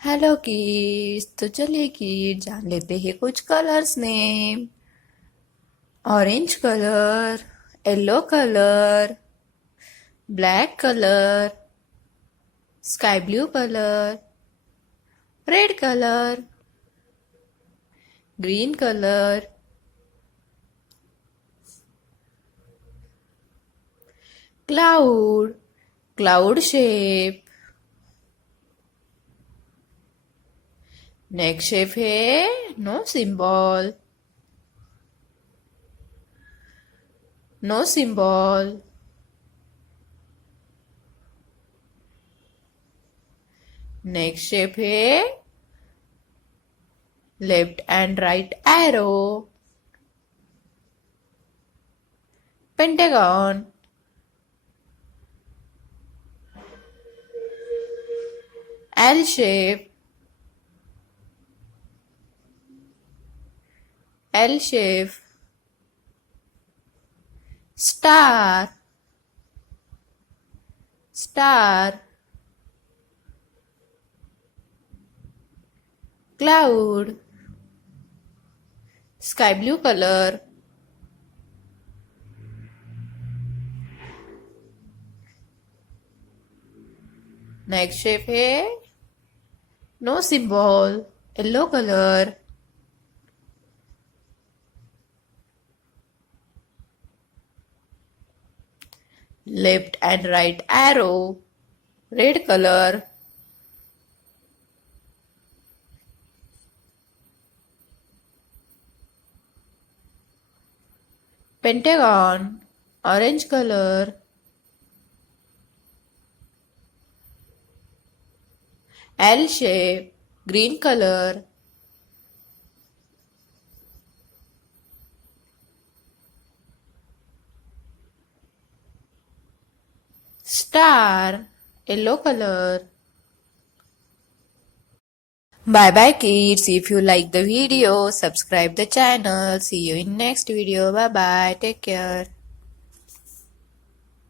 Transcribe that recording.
Hello kids. तो चलिए kids जान लेते हैं कुछ colours name. Orange colour, yellow colour, black colour, sky blue colour, red colour, green colour, cloud, cloud shape. Next shape है no symbol, no symbol. Next shape है left and right arrow, pentagon. L shape, L shape, star, star, cloud, sky blue color. Next shape है no symbol, yellow colour. Left and right arrow, red colour. Pentagon, orange colour. L shape, green color. Star, yellow color. Bye bye kids. If you like the video, subscribe the channel. See you in next video. Bye bye. Take care.